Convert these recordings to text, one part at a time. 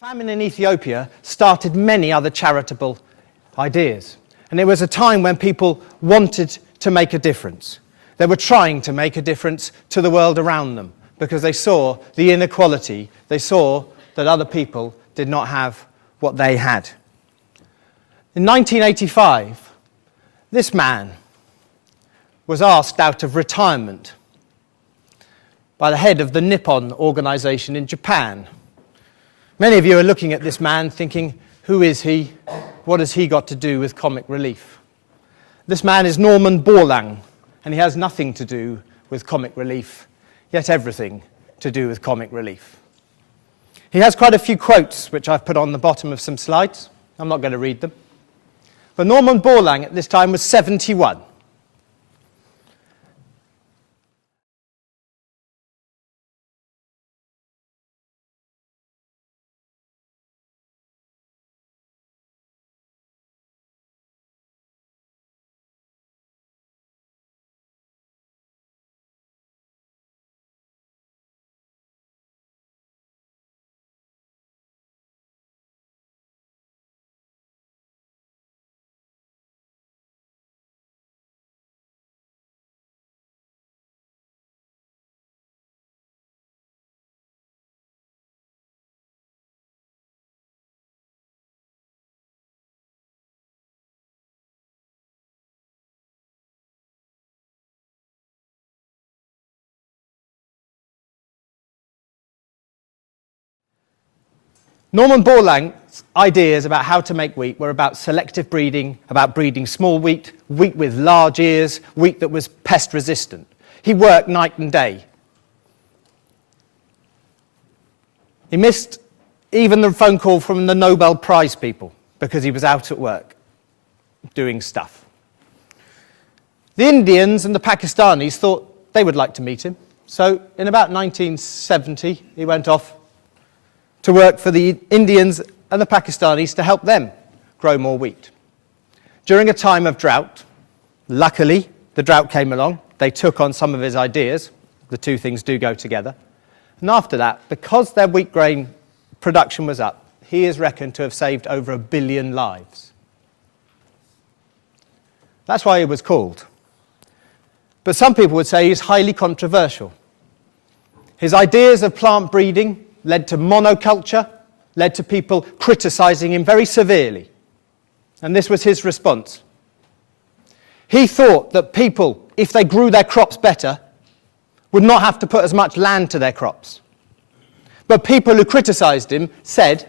Famine in Ethiopia started many other charitable ideas, and it was a time when people wanted to make a difference. They were trying to make a difference to the world around them because they saw the inequality, they saw that other people did not have what they had. In 1985, this man was asked out of retirement by the head of the Nippon organization in Japan. Many of you are looking at this man thinking, who is he? What has he got to do with comic relief? This man is Norman Borlaug, and he has nothing to do with comic relief, yet everything to do with comic relief. He has quite a few quotes, which I've put on the bottom of some slides. I'm not going to read them. But Norman Borlaug at this time was 71. Norman Borlaug's ideas about how to make wheat were about selective breeding, about breeding small wheat, wheat with large ears, wheat that was pest resistant. He worked night and day. He missed even the phone call from the Nobel Prize people because he was out at work doing stuff. The Indians and the Pakistanis thought they would like to meet him. So in about 1970, he went off to work for the Indians and the Pakistanis to help them grow more wheat. During a time of drought, luckily, the drought came along. They took on some of his ideas. The two things do go together. And after that, because their wheat grain production was up, he is reckoned to have saved over 1 billion lives. That's why he was called. But some people would say he's highly controversial. His ideas of plant breeding led to monoculture, led to people criticizing him very severely. And this was his response. He thought that people, if they grew their crops better, would not have to put as much land to their crops. But people who criticized him said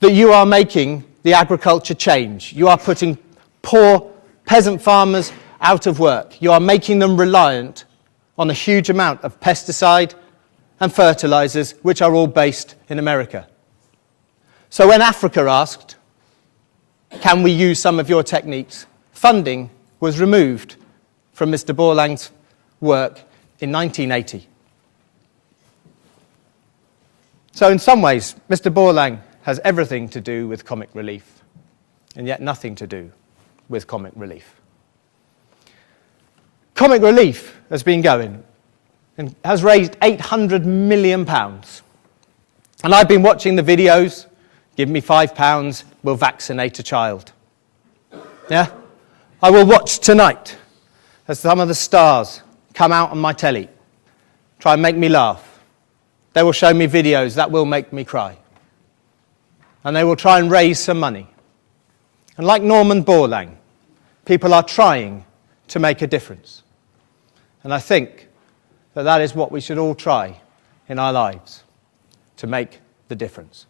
that you are making the agriculture change. You are putting poor peasant farmers out of work. You are making them reliant on a huge amount of pesticide and fertilizers, which are all based in America. So when Africa asked, can we use some of your techniques, funding was removed from Mr. Borlaug's work in 1980. So in some ways, Mr. Borlaug has everything to do with comic relief, and yet nothing to do with comic relief. Comic relief has been going and has raised £800 million. And I've been watching the videos, give me £5, we'll vaccinate a child. Yeah? I will watch tonight as some of the stars come out on my telly, try and make me laugh. They will show me videos that will make me cry. And they will try and raise some money. And like Norman Borlaug, people are trying to make a difference. And I think that is what we should all try in our lives, to make the difference.